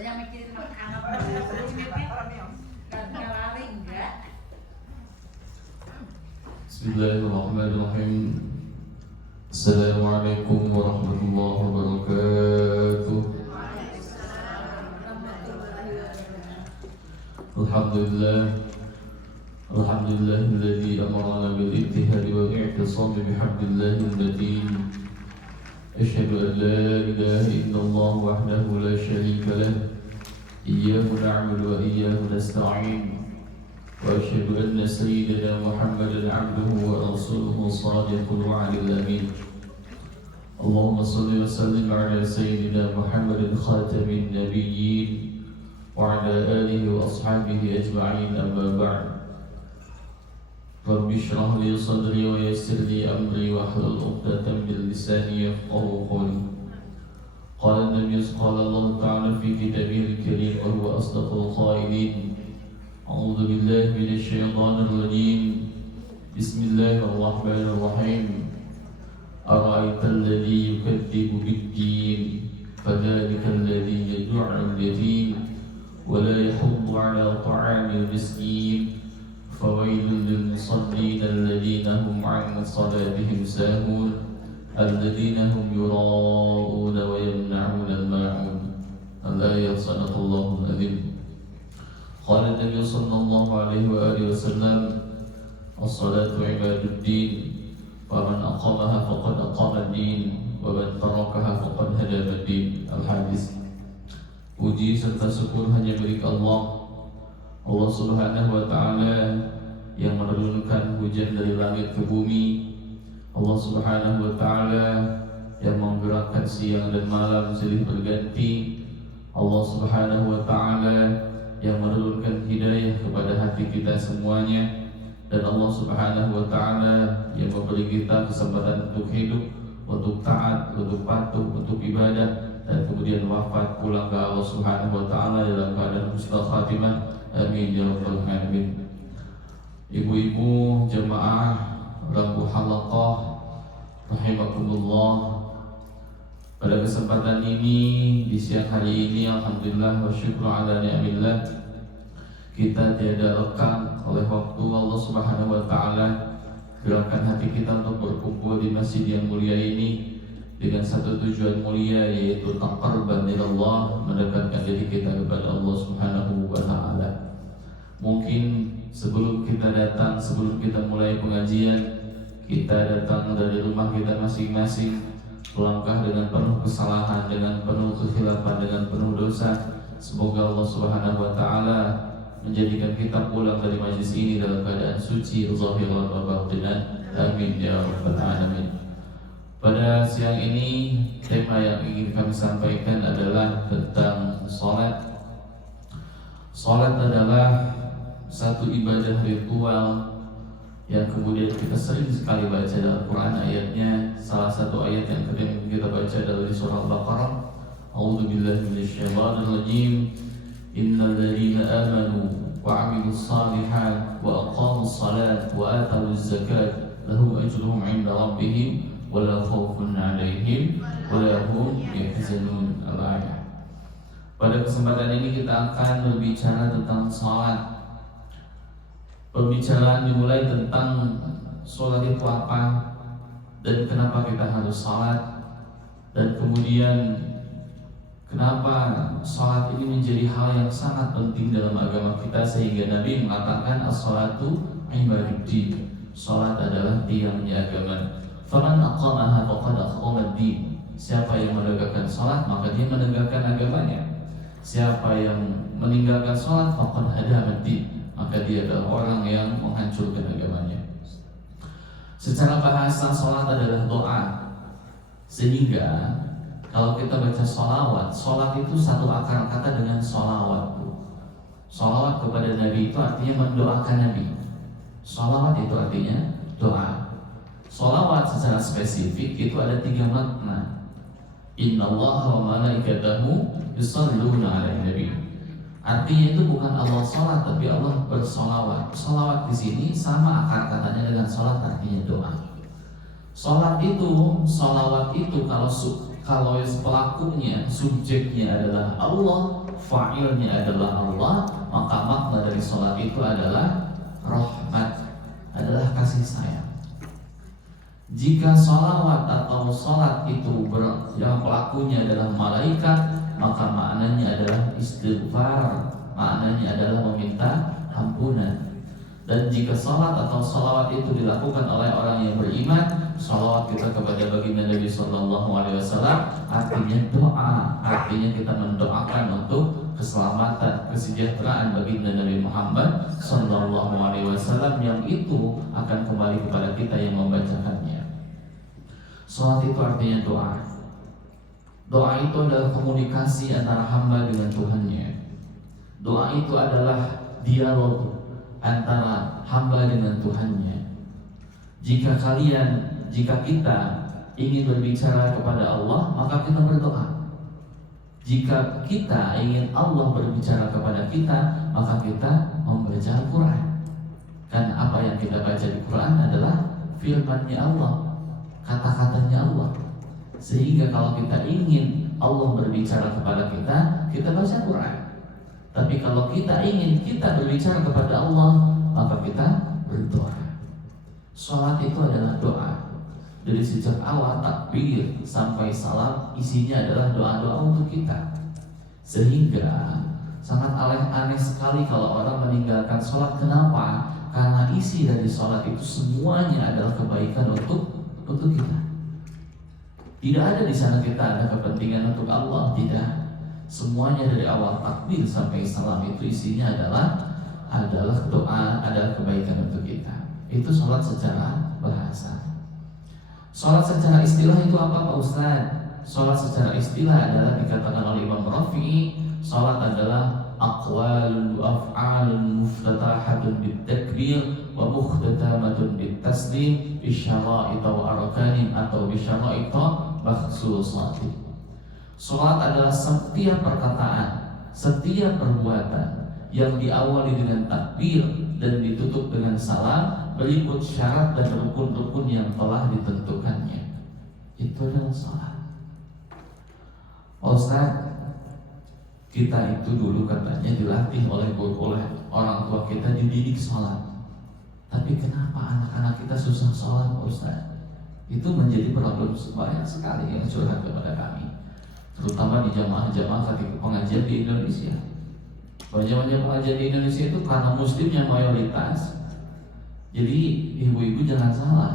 banyak mikirin makanan dan lari enggak. Bismillahirrahmanirrahim. Assalamualaikum warahmatullahi wabarakatuh. Alhamdulillahilladzi amarna bil ittihadi wal i'tisam bihablillahi al-matin. Asyhadu an la ilaha illallah wahdahu la syarika lah. Iyyahu na'budu wa iyyahu nasta'in. وأشهد أن سيدنا محمدا عبده ورسوله صادق الوعد الأمين. اللهم صل وسلم على سيدنا محمد خاتم النبيين وعلى آله وأصحابه أجمعين. أما بعد، رب اشرح لي صدري ويسر لي أمري واحلل عقدة من لساني يفقهوا قولي. قال الله تعالى في كتابه الكريم وهو أصدق القائلين: أعوذ بالله من الشيطان الرجيم. بسم الله الرحمن الرحيم. أرأيت الذي يكذب بالدين فذلك الذي يدع اليتيم ولا يحض على طعام المسكين فويل للمصلين الذين هم عن صلاتهم ساهون الذين هم يراءون ويمنعون الماعون. الآية. صدق الله العظيم. قال النبي صلى الله عليه وآله وسلم: الصلاة عماد الدين فمن أقامها فقد أقام الدين ومن تركها فقد هدم الدين. Al-Hadis. Puji serta syukur hanya milik Allah Subhanahu wa ta'ala yang menurunkan hujan dari langit ke bumi. Allah Subhanahu wa ta'ala yang menggerakkan siang dan malam silih berganti. Allah Subhanahu wa ta'ala yang menurunkan hidayah kepada hati kita semuanya, dan Allah Subhanahu wa ta'ala yang memberi kita kesempatan untuk hidup, untuk taat, untuk patuh, untuk ibadah, dan kemudian wafat pulang ke Allah Subhanahu wa ta'ala dalam keadaan husnul khatimah. Amin ya rabbal alamin. Ibu-ibu jemaah Rambu Halaqah rahimakumullah, pada kesempatan ini, di siang hari ini, alhamdulillah wa syukru ala ni'amillah, kita tiada lekang oleh waktu Allah Subhanahu wa ta'ala gerakan hati kita untuk berkumpul di masjid yang mulia ini dengan satu tujuan mulia, yaitu taqarruban ilallah, mendekatkan diri kita kepada Allah Subhanahu wa ta'ala. Mungkin sebelum kita datang, sebelum kita mulai pengajian, kita datang dari rumah kita masing-masing, melangkah dengan penuh kesalahan, dengan penuh kekhilafan, dengan penuh dosa. Semoga Allah Subhanahu wa ta'ala menjadikan kita pulang dari majlis ini dalam keadaan suci zahiran wa batinan. Amin ya rabbal alamin. Pada siang ini, tema yang ingin kami sampaikan adalah tentang salat. Salat adalah satu ibadah ritual yang kemudian kita sering sekali baca dalam Quran ayatnya. Salah satu ayat yang kita baca adalah di surah Al-Baqarah. A'udzu billahi minasyaitonir rajim. Innal ladzina amanu wa 'amilus shalihat wa aqamus shalat wa atawuz zakat lahum ajruhum 'inda rabbihim wa la khaufun 'alaihim wa la hum yahzanun. Al-ayat. Pada kesempatan ini kita akan berbicara tentang salat. Pembicaraan dimulai tentang sholat itu apa dan kenapa kita harus sholat, dan kemudian kenapa sholat ini menjadi hal yang sangat penting dalam agama kita, sehingga Nabi mengatakan as-sholatu imaduddin, sholat adalah tiangnya agama. Faman aqamaha faqad aqamad-din, siapa yang menegakkan sholat maka dia menegakkan agamanya. Siapa yang meninggalkan sholat faqad hadamad-din, maka dia adalah orang yang menghancurkan agamanya. Secara bahasa, sholat adalah doa. Sehingga kalau kita baca sholawat, sholat itu satu akar kata dengan sholawat. Sholawat kepada Nabi itu artinya mendoakan Nabi. Sholawat itu artinya doa. Sholawat secara spesifik itu ada 3 makna. Innallaha wa malaikatahu yusholluna 'alan nabi. Artinya itu bukan Allah sholat, tapi Allah bersolawat. Solawat di sini sama akar katanya dengan sholat, artinya doa. Sholat itu, solawat itu, kalau Kalau pelakunya, subjeknya adalah Allah, fa'ilnya adalah Allah, maka makna dari sholat itu adalah rahmat, adalah kasih sayang. Jika sholawat atau sholat itu yang pelakunya adalah malaikat, maka maknanya adalah istighfar, maknanya adalah meminta ampunan. Dan jika sholat atau sholawat itu dilakukan oleh orang yang beriman, sholawat kita kepada baginda Nabi Sallallahu Alaihi Wasallam artinya doa, artinya kita mendoakan untuk keselamatan, kesejahteraan baginda Nabi Muhammad Sallallahu Alaihi Wasallam yang itu akan kembali kepada kita yang membacakannya. Sholat itu artinya doa. Doa itu adalah komunikasi antara hamba dengan Tuhannya. Doa itu adalah dialog antara hamba dengan Tuhannya. Jika kita ingin berbicara kepada Allah, maka kita berdoa. Jika kita ingin Allah berbicara kepada kita, maka kita membaca Al-Quran. Karena apa yang kita baca di Quran adalah firman-Nya Allah, kata-katanya Allah. Sehingga kalau kita ingin Allah berbicara kepada kita, kita baca Quran. Tapi kalau kita ingin kita berbicara kepada Allah, maka kita berdoa. Sholat itu adalah doa. Dari sejak awal takbir sampai salam isinya adalah doa-doa untuk kita. Sehingga sangat aneh sekali kalau orang meninggalkan sholat. Kenapa? Karena isi dari sholat itu semuanya adalah kebaikan untuk kita. Tidak ada di sana kita ada kepentingan untuk Allah, tidak. Semuanya dari awal takbir sampai salam itu isinya adalah doa, adalah kebaikan untuk kita. Itu sholat secara bahasa. Sholat secara istilah itu apa Pak Ustaz? Sholat secara istilah adalah dikatakan oleh Imam Rafi'i, sholat adalah aqwalun wa af'alun muftatahatun bitakbir wa mukhtatamatun bitaslim bisyara'ita wa arkanin atau bisyara'ita makhsusatin. Sholat adalah setiap perkataan, setiap perbuatan yang diawali dengan takbir dan ditutup dengan salam, berikut syarat dan rukun-rukun yang telah ditentukannya. Itu adalah sholat. Ustaz, kita itu dulu katanya dilatih oleh orang tua kita, dididik sholat. Tapi kenapa anak-anak kita susah sholat Ustaz? Itu menjadi problem banyak sekali yang curhat kepada kami, terutama di jamaah-jamaah ketika pengajian di Indonesia. Banyak pengajian di Indonesia itu karena muslim yang mayoritas. Jadi ibu-ibu jangan salah,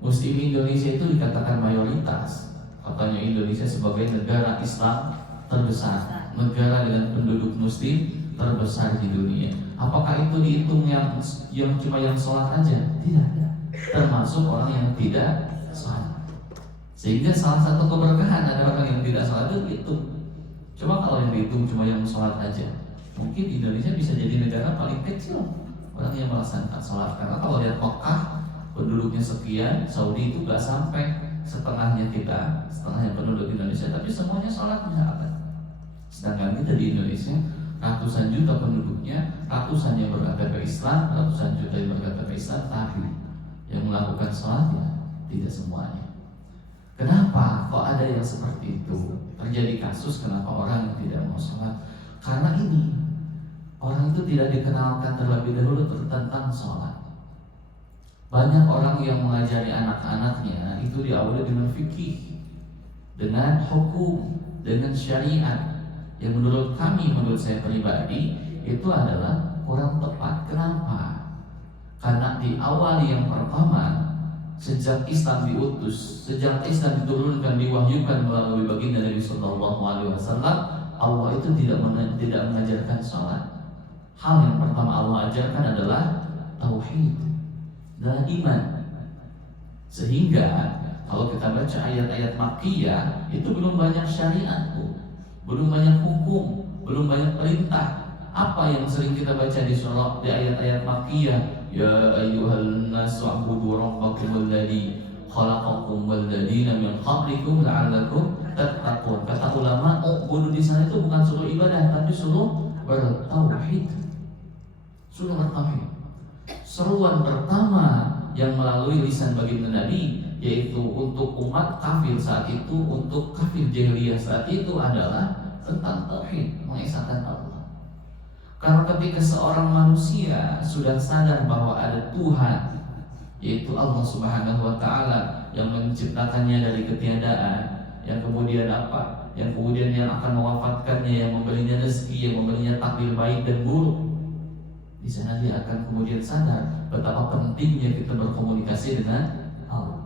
Muslim Indonesia itu dikatakan mayoritas. Katanya Indonesia sebagai negara Islam terbesar, negara dengan penduduk muslim terbesar di dunia. Apakah itu dihitung yang cuma yang sholat aja? Tidak, termasuk orang yang tidak sholat. Sehingga salah satu keberkahan ada orang yang tidak sholat itu dihitung. Coba kalau yang dihitung cuma yang sholat aja, mungkin Indonesia bisa jadi negara paling kecil orang yang melaksanakan sholat. Karena kalau lihat Mekah penduduknya sekian, Saudi itu gak sampai setengahnya kita, setengahnya penduduk Indonesia, tapi semuanya sholat misalkan. Sedangkan kita di Indonesia ratusan juta penduduknya, ratusan yang berKTP Islam, ratusan juta yang berKTP Islam, tapi yang melakukan sholat ya tidak semuanya. Kenapa kok ada yang seperti itu? Terjadi kasus kenapa orang yang tidak mau sholat? Karena ini orang itu tidak dikenalkan terlebih dahulu tentang sholat. Banyak orang yang mengajari anak-anaknya itu diawali dengan fikih, dengan hukum, dengan syariat, yang menurut saya pribadi itu adalah kurang tepat. Kenapa? Karena di awal yang pertama, sejak Islam diutus, sejak Islam diturunkan, diwahyukan melalui baginda Nabi Sallallahu Alaihi Wasallam, Allah itu tidak mengajarkan sholat. Hal yang pertama Allah ajarkan adalah tauhid dan iman. Sehingga kalau kita baca ayat-ayat Makkiyah itu belum banyak syariat, belum banyak hukum, belum banyak perintah. Apa yang sering kita baca di surah, di ayat-ayat Makkiyah? Ya ayyuhan nasu u'budu rabbakum alladzi khalaqakum walladzina min qablikum la'allakum tattaqun. Kata ulama, u'budu di sana itu bukan suruh ibadah, tapi suruh bertauhid. Suruh bertauhid. Seruan pertama yang melalui lisan baginda Nabi yaitu untuk umat kafir saat itu, untuk kafir jahiliyah saat itu adalah tentang tauhid, mengesahkan Allah. Karena ketika seorang manusia sudah sadar bahwa ada Tuhan, yaitu Allah Subhanahu wa taala yang menciptakannya dari ketiadaan, yang kemudian apa? Yang kemudian yang akan mewafatkannya, yang memberinya rezeki, yang memberinya takdir baik dan buruk. Di sana dia akan kemudian sadar betapa pentingnya kita berkomunikasi dengan Allah.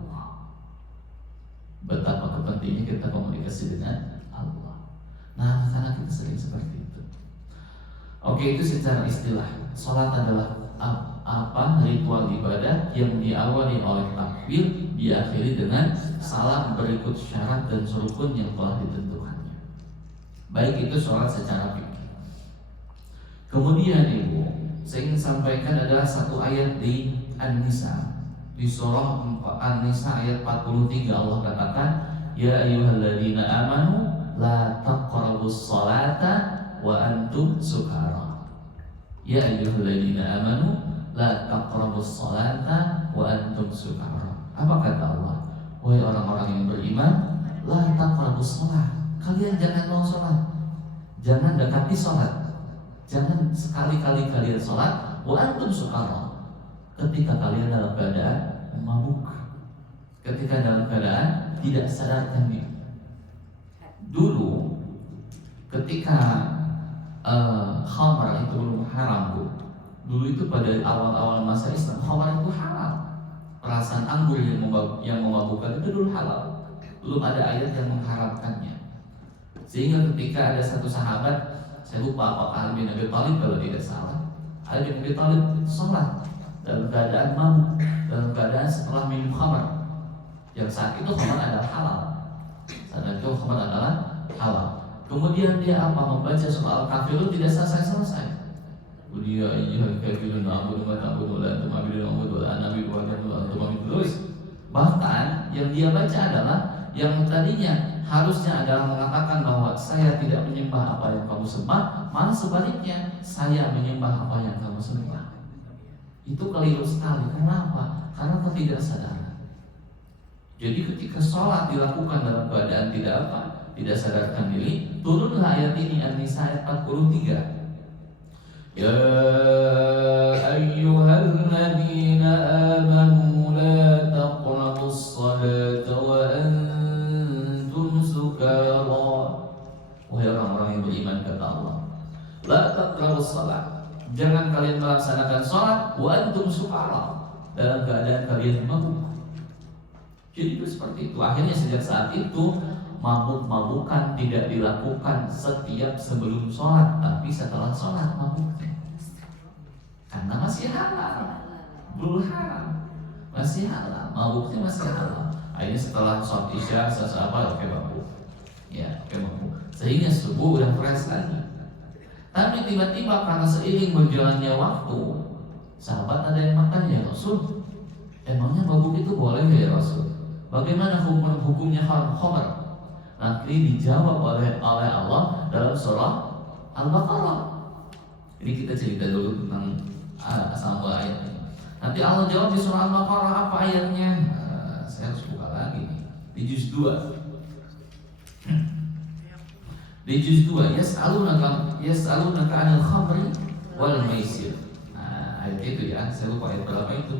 Betapa pentingnya kita komunikasi dengan Allah. Nah, karena kita sering seperti itu. Oke, itu secara istilah. Salat adalah apa? Ritual ibadah yang diawali oleh takbir, diakhiri dengan salam berikut syarat dan rukun yang telah ditentukannya. Baik itu salat secara fikih. Kemudian Ibu, saya ingin sampaikan adalah satu ayat di An-Nisa. Di surah An-Nisa ayat 43 Allah katakan, ya ayyuhalladzina amanu la taqrabus salata wa antum sukara. Ya ayyuhalladzina amanu la taqrabus salata wa antum sukara. Apa kata Allah? Wahai orang-orang yang beriman, la taqrabus salat. Kalian jangan mau salat. Jangan dekati salat. Jangan sekali-kali kalian salat wa antum sukara. Ketika kalian dalam keadaan mabuk, ketika dalam keadaan tidak sadarkan diri. Dulu ketika khamar itu belum haram, Bu. Dulu itu pada awal-awal masa Islam khamar itu halal. Perasaan anggur yang memabukkan itu dulu halal. Belum ada ayat yang mengharamkannya. Sehingga ketika ada satu sahabat, saya lupa apakah Ali bin Abi Thalib kalau tidak salah, Ali bin Abi Thalib sholat dalam keadaan mabuk, dalam keadaan setelah minum khamar. Yang saat itu khamar adalah halal. Saat itu khamar adalah halal. Kemudian dia apa? Membaca surah Al-Kafirun tidak selesai-selesai. Dia ayyuhal kafirun na'budu wa ta'budu la antum abidun na'budu la ana abidu wa antum abidun. Bahkan yang dia baca adalah yang tadinya harusnya adalah mengatakan bahwa saya tidak menyembah apa yang kamu sembah, malah sebaliknya saya menyembah apa yang kamu sembah. Itu keliru sekali. Kenapa? Karena ketidaksadaran. Jadi ketika sholat dilakukan dalam keadaan tidak apa? Tidak sadarkan diri, turunlah ayat ini An-Nisa ayat 43. Ya ayyuhalladzina amanu la taqrabus salata wa antum sukara. Wahai orang-orang yang beriman, kata Allah, la taqrabus salat. Jangan kalian melaksanakan salat wa antum sukara, dalam keadaan kalian mabuk. Jadi itu seperti itu. Akhirnya sejak saat itu mabuk-mabukan tidak dilakukan setiap sebelum sholat, tapi setelah sholat mabuknya. Karena masih halal, belum haram, masih halal, mabuknya masih halal. Akhirnya setelah sholat isya, sesuatu oke mabuk, ya oke mabuk. Sehingga subuh udah fresh lagi. Tapi tiba-tiba karena seiring berjalannya waktu, sahabat ada yang bertanya, Rasul, emangnya mabuk itu boleh ya Rasul? Bagaimana hukumnya khamar? Nanti dijawab oleh Allah dalam surah Al-Baqarah. Ini kita cerita dulu tentang asal ayat ini. Nanti Allah jawab di surah Al-Baqarah apa ayatnya? Saya harus buka lagi nih. Di juz 2. Di juz 2 yas'alunaka 'anil khamri wal maisir. Nah, ayat itu ya. Saya lupa ayat berapa itu.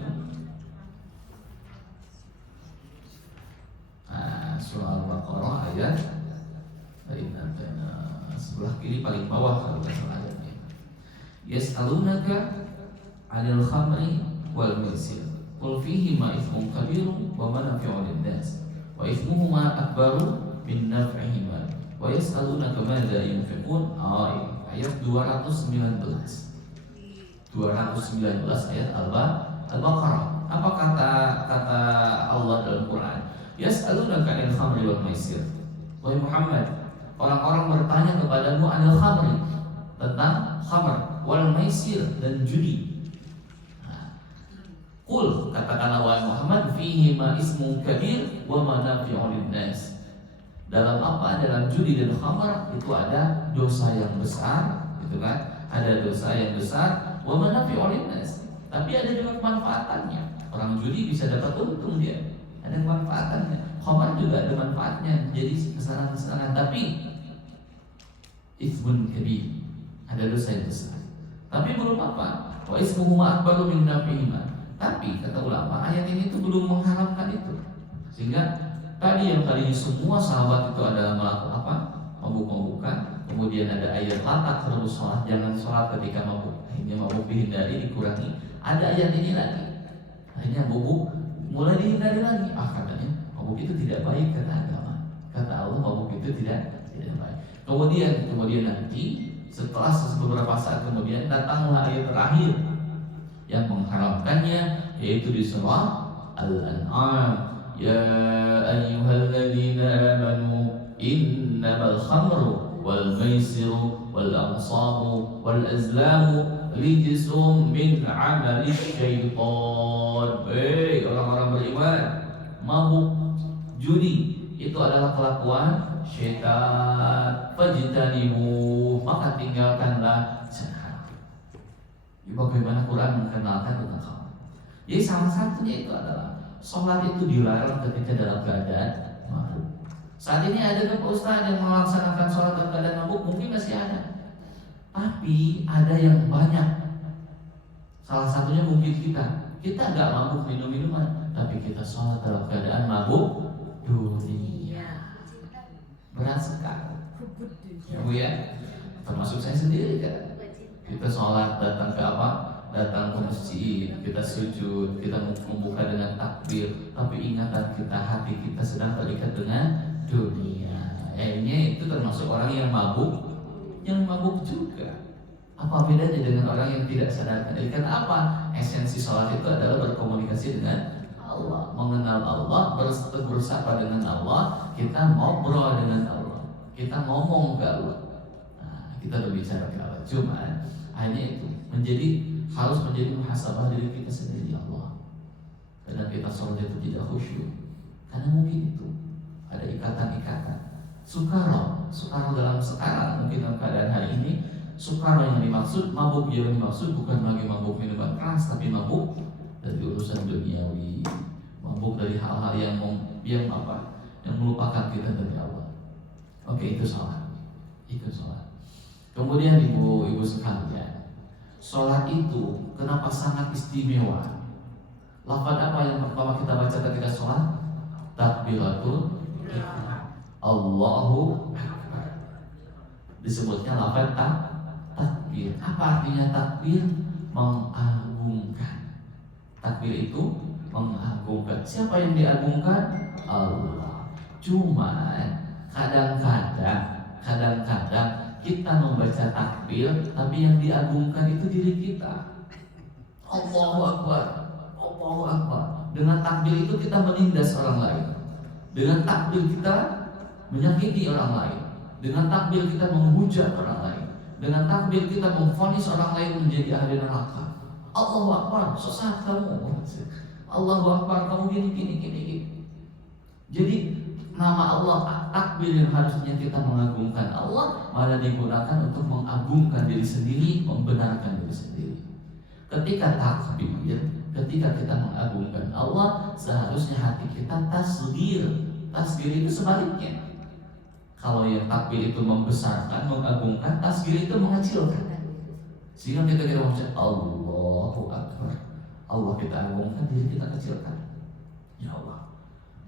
Surah Al-Baqarah ayat sebelah kiri paling bawah kalau nggak salah ayatnya. Yas'alunaka 'anil khamri wal maisir qul fihima ithmun kabirun wa manafi'u lin-nas wa ithmuhuma akbaru min naf'ihima wa yas'alunaka madza yunfiqun. Ayat 219 ayat Al-Baqarah. Apa kata Allah dalam Quran? Yas'alunaka 'anil khamri wal maisir. Wahai Muhammad, orang-orang bertanya kepadamu 'anil khamri, tentang khamr, wal maisir, dan judi. Qul, katakanlah wahai Muhammad, fihi ma ismu kabir wa manafi'u lin-nas. Dalam apa? Dalam judi dan khamr itu ada dosa yang besar, gitu kan? Ada dosa yang besar, wa manafi'u lin-nas. Tapi ada juga kemanfaatannya. Orang judi bisa dapat untung dia. ada kemanfaatannya. Khamar juga ada manfaatnya, jadi kesalahan-kesalahan, tapi ismun kabir, ada dosa yang besar. Tapi belum apa, wa ismuhuma akbaru min nafihima. Tapi kata ulama, ayat ini itu belum mengharamkan itu. Sehingga tadi yang tadinya semua sahabat itu adalah melakukan apa? Mabuk-mabukan. Kemudian ada ayat latak terus sholat, jangan sholat ketika mabuk. Akhirnya mabuk dihindari, dikurangi. Ada ayat ini lagi. Akhirnya mabuk mulai dihindari lagi. Katanya mabuk itu tidak baik kata agama. Kata Allah mabuk itu tidak baik. Kemudian nanti setelah beberapa saat kemudian datanglah ayat terakhir yang mengharamkannya, yaitu di surah Al-An'am. Ya ayyuhalladzina amanu innamal khamru wal maisiru wal ansabu wal azlamu rijsum min amali syaitan. Orang-orang beriman, mabuk, judi itu adalah kelakuan syaitan. Fajtanibu, maka tinggalkanlah sekarang. Bagaimana Quran mengenalkan tentang khamr? Jadi salah satunya itu adalah sholat itu dilarang ketika dalam keadaan mabuk. Saat ini ada Pak Ustaz yang melaksanakan sholat dalam keadaan mabuk, mungkin masih ada. Tapi ada yang banyak. Salah satunya mungkin kita nggak mabuk minum-minuman, tapi kita sholat dalam keadaan mabuk dunia. Berat sekali. Ya Bu ya, termasuk saya sendiri kan. Kita sholat datang ke apa? Datang ke masjid, kita sujud, kita membuka dengan takbir, tapi ingatan kita, hati kita sedang terikat dengan dunia. Ini itu termasuk orang yang mabuk juga. Apa bedanya dengan orang yang tidak sadarkan? Karena apa? Esensi sholat itu adalah berkomunikasi dengan Allah, mengenal Allah, bersapa dengan Allah, kita ngobrol dengan Allah, kita ngomong ke Allah, kita berbicara ke Allah. Cuma hanya itu harus menjadi muhasabah diri kita sendiri. Allah, kadang kita sholat itu tidak khusyuk karena mungkin itu ada ikatan-ikatan. Sukaro dalam sekarang, mungkin dalam keadaan hari ini, sukaro yang dimaksud, mabuk yang dimaksud bukan lagi mabuk minuman keras, tapi mabuk dari urusan duniawi, mabuk dari hal-hal yang melupakan kita dari Allah. Oke, itu sholat. Kemudian ibu sekalian, sholat itu kenapa sangat istimewa? Lafaz apa yang pertama kita baca ketika sholat? Takbiratul ihram. Allahu Akbar. Disebutnya lafaz takbir. Apa artinya takbir? Mengagungkan. Takbir itu mengagungkan. Siapa yang diagungkan? Allah. Cuma kadang-kadang kita membaca takbir, tapi yang diagungkan itu diri kita. Allahu Akbar. Dengan takbir itu kita menindas orang lain. Dengan takbir kita menyakiti orang lain. Dengan takbir kita menghujat orang lain. Dengan takbir kita memvonis orang lain menjadi ahli neraka. Allahu Akbar, sesat kamu. Allahu Akbar, kamu gini. Jadi nama Allah, takbir yang harusnya kita mengagungkan Allah, malah digunakan untuk mengagungkan diri sendiri, membenarkan diri sendiri. Ketika takbir, ketika kita mengagungkan Allah, seharusnya hati kita tasghir. Tasghir itu sebaliknya. Kalau yang takbir itu membesarkan, mengagungkan, tasghir itu mengecilkan. Sehingga kita mengucap Allahu Akbar, Allah kita agungkan, diri kita kecilkan. Ya Allah,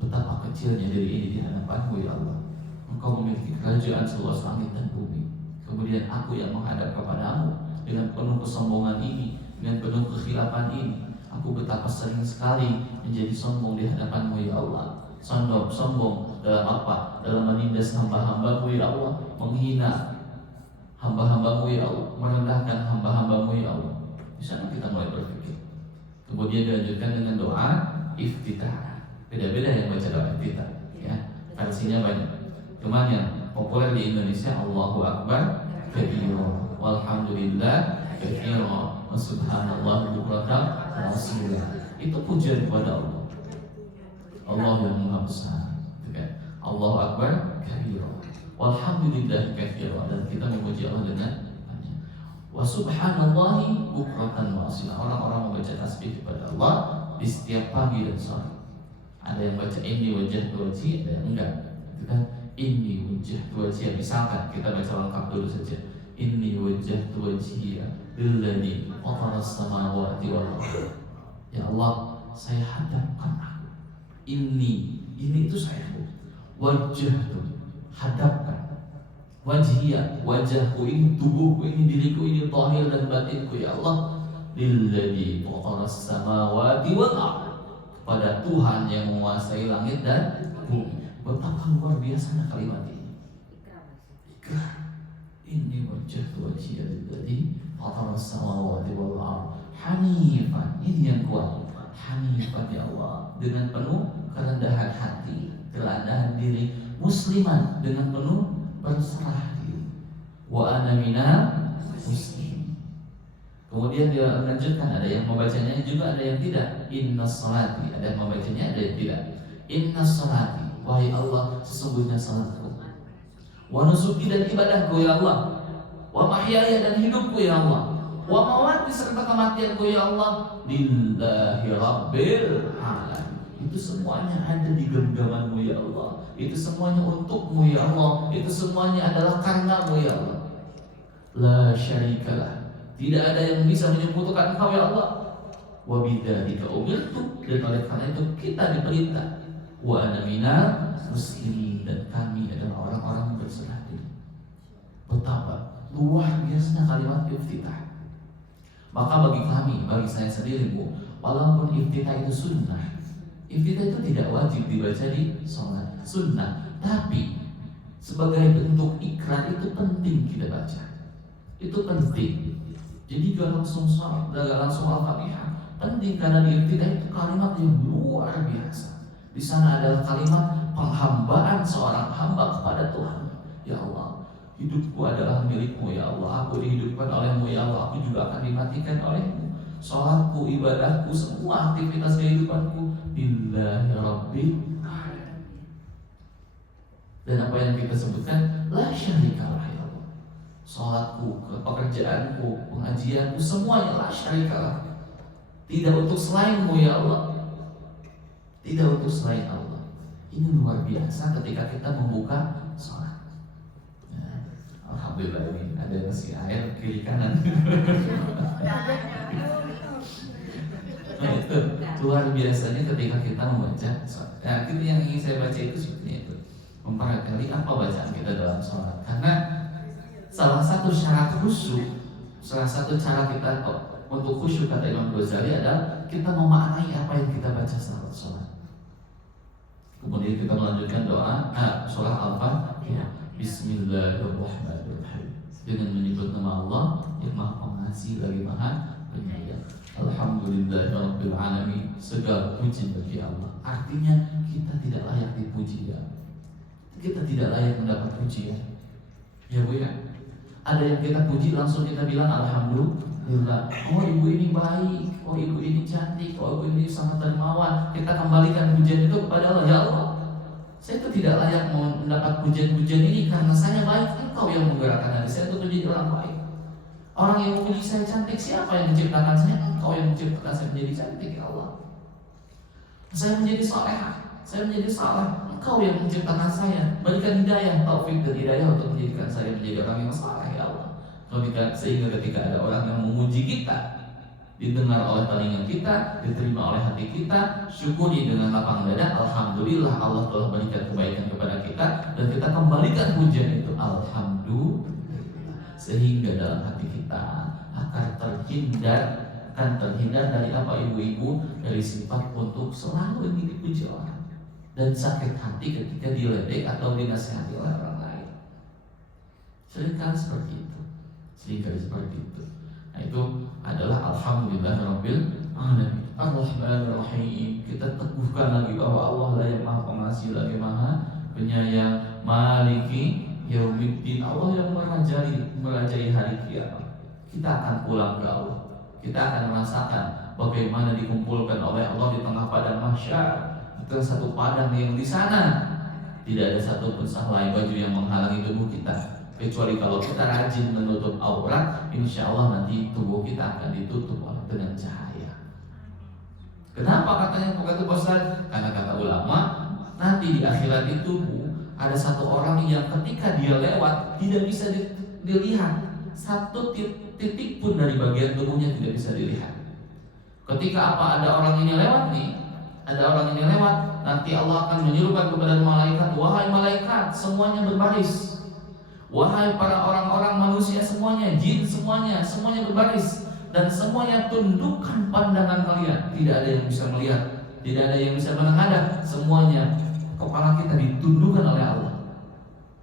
betapa kecilnya diri ini di hadapan-Mu ya Allah. Engkau memiliki kerajaan seluas langit dan bumi. Kemudian aku yang menghadap kepadamu dengan penuh kesombongan ini, dengan penuh kekhilafan ini. Aku betapa sering sekali menjadi sombong di hadapan-Mu ya Allah. Sombong dalam apa? Dalam menindas hamba-hamba-Mu ya Allah, menghina hamba-hamba-Mu ya Allah, merendahkan hamba-hamba-Mu ya Allah. Di sana kita mulai berpikir. Kemudian dilanjutkan dengan doa iftitah. Beda-beda yang baca doa iftitah, ya. Versinya banyak. Cuman yang populer di Indonesia Allahu Akbar kabira, walhamdulillah kabira, wa subhanallah bukratan wa asila. Itu pujian kepada Allah. Allah yang Maha Besar, Allahu Akbar kabira, walhamdulillah kabira, dan kita memuji Allah dengan wa subhanallahi bukratan wa asila. Orang-orang membaca tasbih kepada Allah di setiap pagi dan sore. Ada yang baca ini wajah wajhi, ada yang enggak. Itu kan ini wajah wajhi. Misalkan kita baca lengkap dulu saja. Ini wajah wajhi lilladzi fatara as-samawati wal ardh. Ya Allah, saya hadapkan aku. Ini itu saya. Wajah itu hadapkan. Wajhiya, wajahku ini, tubuhku ini, diriku ini, zahir dan batinku ya Allah. Lilladzi fatara as-samawati wal ardh. Kepada Tuhan yang menguasai langit dan bumi. Betapa luar biasa kalimat ini. Ikrar. Ini wajah alladzi fatara as-samawati wal ardh hanifan. Ini yang kuat. Hanifan ya Allah, dengan penuh kerendahan hati, kerendahan diri, musliman, dengan penuh berserah diri. Wa ana minal muslimin. Kemudian dia melanjutkan, ada yang membacanya juga, ada yang tidak. Inna sholati, ada yang membacanya, ada yang tidak. Inna sholati, wahai Allah, sesungguhnya salatku, wa nusuki dan ibadahku ya Allah, wa mahyaya dan hidupku ya Allah, wa mawati serta kematianku ya Allah, lillahi rabbil alamin. Itu semuanya ada di genggamanmu ya Allah. Itu semuanya untukmu ya Allah. Itu semuanya adalah karenamu ya Allah. La syarikalah, tidak ada yang bisa menyekutukan Engkau ya Allah. Wa bidzalika umirtu, dan oleh karena itu kita diperintah. Wa ana minal muslimin, dan kami adalah orang-orang yang berserah diri. Betapa luar biasa kalimat iftitah. Maka bagi kami, bagi saya sendiri Bu, walaupun iftitah itu sunnah, iftitah itu tidak wajib dibaca di sholat, sunnah, tapi sebagai bentuk ikrar itu penting kita baca. Itu penting. Jadi gak langsung sholat, gak langsung al-fatihah. Penting karena di iftitah itu kalimat yang luar biasa. Di sana adalah kalimat penghambaan seorang hamba kepada Tuhan. Ya Allah, hidupku adalah milikmu ya Allah. Aku dihidupkan olehmu ya Allah. Aku juga akan dimatikan olehmu. Sholatku, ibadahku, semua aktivitas kehidupanku lillahi rabbil alamin. Dan apa yang kita sebutkan, la syarikalah ya Allah. Sholatku, pekerjaanku, pengajianku, semuanya la syarikalah. Tidak untuk selainmu ya Allah. Tidak untuk selain Allah. Ini luar biasa ketika kita membuka sholat. Ya, alhamdulillah ini ada nasi air kiri kanan. Nah itu luar biasanya ketika kita membaca sholat. Nah itu yang ingin saya baca itu seperti itu. Memperhatikan apa bacaan kita dalam sholat. Karena salah satu syarat khusyuk, salah satu cara kita untuk khusyuk kata Imam Ghazali adalah kita memaknai apa yang kita baca saat sholat. Kemudian kita melanjutkan doa surah Al-Fatihah. Bismillahirrahmanirrahim. Dengan menyebut nama Allah yang Maha Pengasih lagi Maha Penyayang. Alhamdulillahirabbil alamin. Segala puji bagi Allah. Artinya kita tidak layak dipuji ya. Kita tidak layak mendapat pujian. Ya Bu ya. Ada yang kita puji langsung kita bilang alhamdulillah. Oh ibu ini baik, oh ibu ini cantik, oh ibu ini sangat dermawan. Kita kembalikan pujian itu kepada Allah. Ya Allah, saya itu tidak layak mendapat pujian-pujian ini karena saya baik. Engkau yang menggerakkan hati saya untuk menjadi orang baik. Orang yang memuji saya cantik, siapa yang menciptakan saya? Engkau yang menciptakan saya menjadi cantik ya Allah. Saya menjadi salehah, saya menjadi saleh. Engkau yang menciptakan saya. Berikan hidayah, taufik dan hidayah untuk menjadikan saya menjadi orang yang saleh ya Allah. Sehingga ketika ada orang yang memuji kita, didengar oleh telinga kita, diterima oleh hati kita, syukuri dengan lapang dada. Alhamdulillah Allah telah berikan kebaikan kepada kita, dan kita kembalikan pujian itu alhamdulillah. Sehingga dalam hati kita akan terhindar dari apa ibu-ibu, dari sifat untuk selalu ingin dipuji orang dan sakit hati ketika diledek atau dinasihati oleh orang lain. Seringkali seperti itu. Nah itu adalah alhamdulillahirabbil alamin. Ar-Rahmanir-Rahim. Kita teguhkan lagi bahwa Allah lah yang Maha Pengasih lagi Maha Penyayang. Maliki Yaumiddin. Allah yang merajai hari kiamat. Kita akan pulang ke Allah. Kita akan merasakan bagaimana dikumpulkan oleh Allah di tengah padang mahsyar. Itu satu padang yang di sana tidak ada satupun sahelai baju yang menghalangi tubuh kita. Kecuali kalau kita rajin menutup aurat, insya Allah nanti tubuh kita akan ditutup dengan cahaya. Kenapa katanya begitu Pak Ustaz? Karena kata ulama, nanti di akhirat itu ada satu orang yang ketika dia lewat tidak bisa dilihat, satu titik pun dari bagian tubuhnya tidak bisa dilihat. Ketika ada orang ini lewat nih, nanti Allah akan menyuruhkan kepada malaikat, wahai malaikat semuanya berbaris, wahai para orang-orang manusia semuanya, jin semuanya berbaris, dan semuanya tundukkan pandangan kalian. Tidak ada yang bisa melihat, tidak ada yang bisa menghadap, semuanya kepala kita ditundukkan oleh Allah.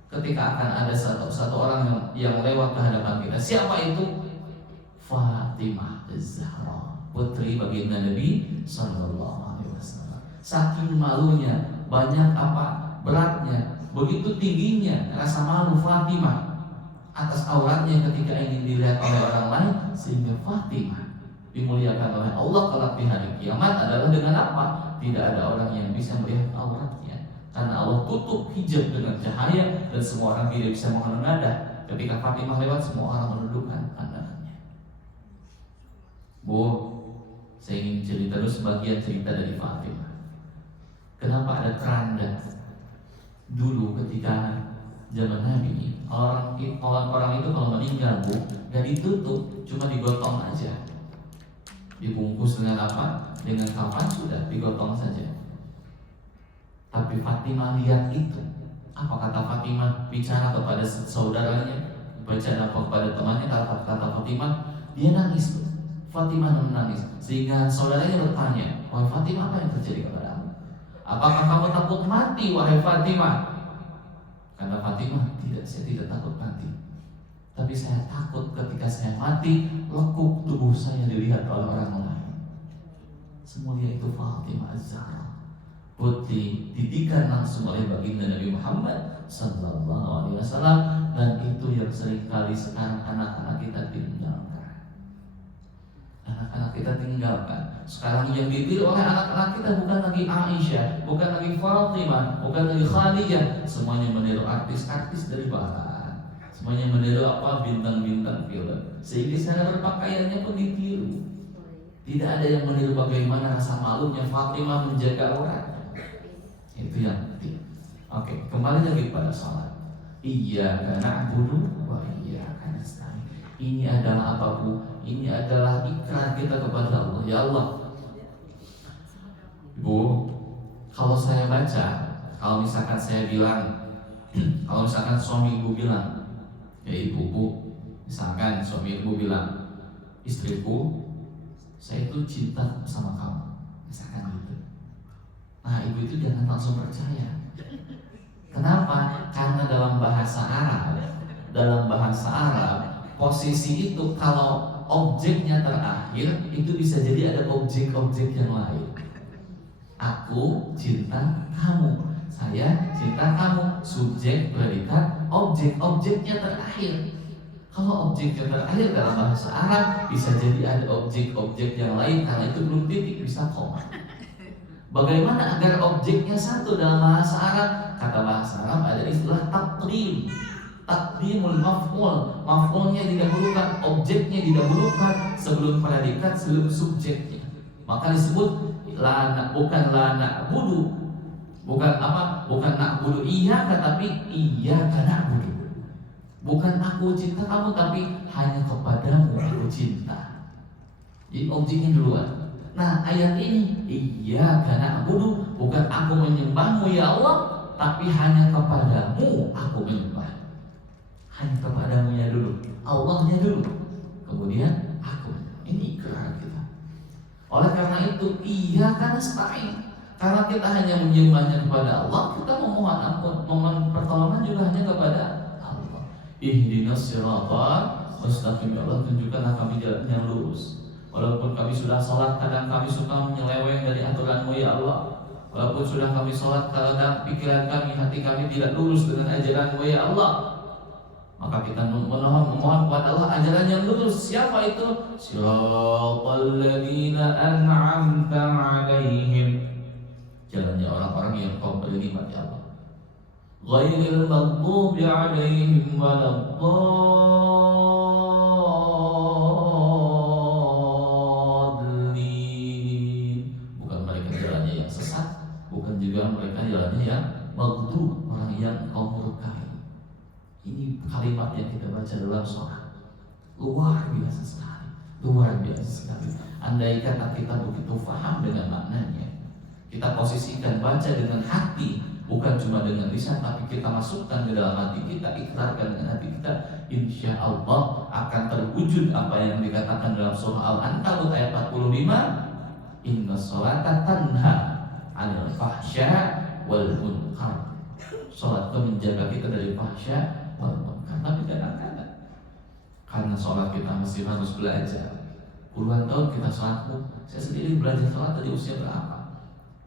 Ketika akan ada satu orang yang lewat ke hadapan kita. Siapa itu? Fatimah Az-Zahra, putri baginda Nabi Sallallahu Alaihi Wasallam. Saking malunya, banyak beratnya, begitu tingginya rasa malu Fatimah atas auratnya ketika ingin dilihat oleh orang lain, sehingga Fatimah dimuliakan oleh Allah kelak di hari kiamat adalah dengan apa? Tidak ada orang yang bisa melihat auratnya, karena Allah tutup hijab dengan cahaya dan semua orang tidak bisa mengenada. Ketika Fatimah lewat, semua orang menundukkan pandangannya. Bu, saya ingin cerita terus sebagian cerita dari Fatimah. Kenapa ada keranda? Dulu ketika zaman Nabi, orang itu kalau meninggal, Bu, gak ditutup, cuma digotong aja. Dibungkus dengan apa? Dengan kafan, sudah digotong saja. Tapi Fatimah lihat itu. Apa kata Fatimah? Bicara kepada saudaranya, bicara kepada temannya. Kata Fatimah, dia nangis. Fatimah menangis sehingga saudaranya bertanya, wahai Fatimah, apa yang terjadi kepadamu? Apakah kamu takut mati, wahai Fatimah? Kata Fatimah, tidak, saya tidak takut mati. Tapi saya takut ketika saya mati, lekuk tubuh saya dilihat oleh orang lain. Semulia itu Fatimah Az-Zahra, putri didikan langsung oleh baginda Nabi Muhammad Sallallahu Alaihi Wasallam. Dan itu yang seringkali sekarang anak-anak kita tinggalkan. Anak-anak kita tinggalkan. Sekarang yang ditiru oleh anak-anak kita bukan lagi Aisyah, bukan lagi Fatimah, bukan lagi Khadijah. Semuanya meniru artis-artis dari barat. Semuanya meniru bintang-bintang film. Sehingga cara berpakaiannya pun ditiru. Tidak ada yang meniru bagaimana rasa malunya Fatimah menjaga aurat. Itu yang penting. Oke, kembali lagi pada sholat. Iyyaka na'budu wa iyyaka nasta'in. Ini adalah apa, Bu? Ini adalah ikrar kita kepada Allah. Ya Allah, Bu, kalau saya baca, kalau misalkan saya bilang, kalau misalkan suami ibu bilang, ya ibu, Bu, misalkan suami ibu bilang, istriku, saya itu cinta sama kamu, misalkan gitu. Nah, ibu itu jangan langsung percaya. Kenapa? Karena dalam bahasa Arab, posisi itu kalau objeknya terakhir itu bisa jadi ada objek-objek yang lain. Aku cinta kamu, saya cinta kamu, subjek, predikat, objek-objeknya terakhir. Kalau objeknya terakhir dalam bahasa Arab bisa jadi ada objek-objek yang lain, karena itu belum titik, bisa koma. Bagaimana agar objeknya satu dalam bahasa Arab? Kata bahasa Arab ada istilah takdim. Takdimul maf'ul, maf'ulnya didahulukan, objeknya didahulukan sebelum predikat, sebelum subjeknya. Maka disebut bukan la na'budu, bukan na'budu iyyaka, tapi iyyaka na'budu. Bukan aku cinta kamu, tapi hanya kepadamu aku cinta. Jadi objeknya duluan. Nah, ayat ini iyyaka na'budu, bukan aku menyembahmu ya Allah, tapi hanya kepadamu aku menyembah. Hanya kepadamu ya dulu, Allahnya dulu, kemudian aku. Ini ikrar kita. Oleh karena itu, iyyaka nasta'in, karena kita hanya menyembahnya kepada Allah, kita memohon ampun, memohon pertolongan juga hanya kepada Allah. Ihdinas siratal mustaqim, ya Allah, tunjukkanlah kami jalan yang lurus. Walaupun kami sudah sholat, kadang kami suka menyeleweng dari aturan-Mu ya Allah. Walaupun sudah kami sholat, kadang pikiran kami, hati kami tidak lurus dengan ajaran-Mu ya Allah. Maka kita memohon kepada Allah ajaran yang lurus. Siapa itu? Siratal ladzina an'amta 'alaihim, jalannya orang-orang yang Kau beri nikmat ya Allah. Ghairil maghdubi 'alaihim waladdallin, bukan dalam sholat. Luar biasa sekali, luar biasa sekali. Andai kata kita begitu paham dengan maknanya, kita posisikan baca dengan hati, bukan cuma dengan lisan, tapi kita masukkan ke dalam hati kita, ikrarkan dengan hati kita, insya Allah akan terwujud apa yang dikatakan dalam surah Al-Ankabut ayat 45, inna sholata tanha 'anil fahsya wal munkar. Sholat itu menjaga kita dari fahsya wal munkar. Tapi kadang-kadang karena sholat kita masih harus belajar, puluhan tahun kita sholat, saya sendiri belajar sholat dari usia berapa,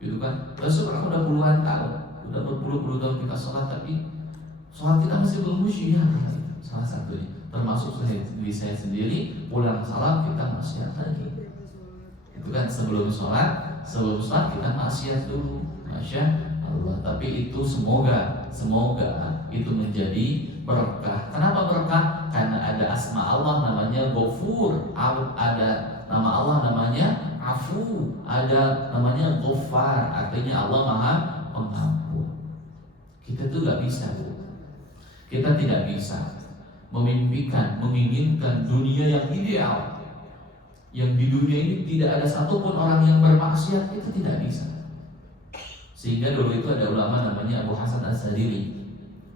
gitu kan? Terus kalau udah puluhan tahun, udah berpuluh-puluh tahun kita sholat, tapi sholat kita masih belum khusyuk. Salah satunya, termasuk diri saya sendiri, pulang salam kita maksiat lagi. Itu kan sebelum sholat kita maksiat dulu, masya Allah. Tapi itu semoga itu menjadi berkah. Kenapa berkah? Karena ada asma Allah namanya Ghafur, ada nama Allah namanya Afu, ada namanya Ghaffar, artinya Allah Maha Pengampun. Kita tuh gak bisa, kita tidak bisa menginginkan dunia yang ideal, yang di dunia ini tidak ada satupun orang yang bermaksiat, itu tidak bisa. Sehingga dulu itu ada ulama namanya Abu Hasan As-Sadili.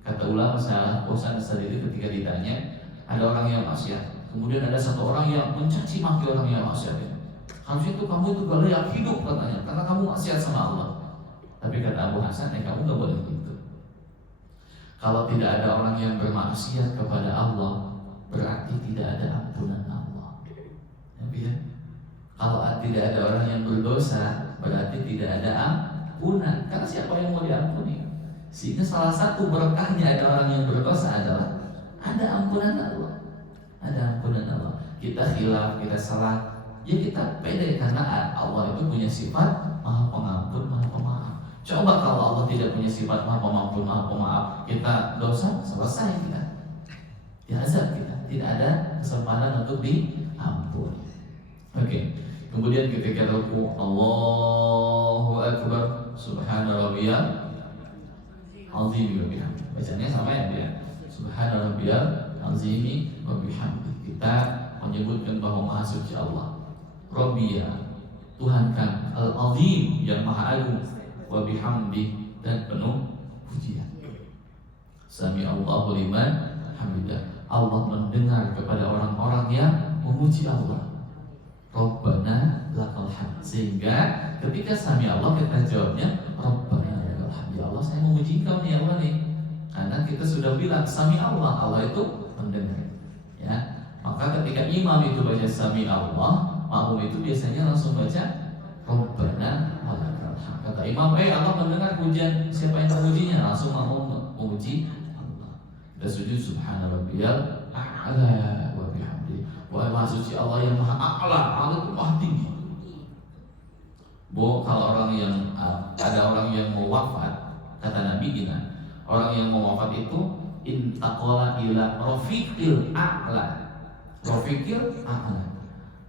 Kata ulama Abu Hasan As-Sadili ketika ditanya, ada orang yang maksiat, kemudian ada satu orang yang mencaci maki orang yang maksiat. Harusnya itu kamu itu gak layak hidup katanya, karena kamu maksiat sama Allah. Tapi kata Abu Hasan, kamu gak boleh gitu. Kalau tidak ada orang yang bermaksiat kepada Allah, berarti tidak ada ampunan Allah. Ya, kalau tidak ada orang yang berdosa, berarti tidak ada ampunan. Karena siapa yang mau diampuni? Sehingga salah satu berkahnya ada orang yang berdosa adalah ada ampunan Allah. Ada ampunan Allah. Kita khilaf, kita salah, ya kita pede karena Allah itu punya sifat Maha Pengampun, Maha Pemaaf. Coba kalau Allah tidak punya sifat Maha Pengampun, Maha Pemaaf, kita dosa, selesai kita. Diazab kita, tidak ada kesempatan untuk diampuni. Oke. Kemudian ketika ruku, Allahu Akbar, Subhana Rabbiyal Azim wa bihamdi. Bacanya sama ya dia. Subhana Rabbiyal Azim wa bihamdi. Kita menyebutkan bahwa Maha Suci Allah, Rabbiyya, Tuhan kan, Al-Azim yang Maha Agung, wa bihamdi, dan penuh pujian. Sami Allahu liman hamidah. Allah mendengar kepada orang-orang yang memuji Allah. Rabbana lakal hamd. Sehingga ketika sami Allah kita jawabnya Rabbana lakal hamd. Ya Allah, saya memuji Engkau nih Allah nih. Karena kita sudah bilang sami Allah, Allah itu mendengar. Ya. Maka ketika imam itu baca sami Allah, makmum itu biasanya langsung baca Rabbana lakal hamd. Kata imam, Allah mendengar pujian siapa yang memujinya, langsung makmum memuji Allah. Kita sujud Subhana Rabbiyal A'la wa bihamdi. Wahai Maha Suci Allah yang Maha A'la, Allah itu Maha tinggi. Kalau orang yang ada orang yang mau wafat, kata Nabi kita, orang yang mau wafat itu intaqala ila rafiqil a'la. Rafiqil a'la.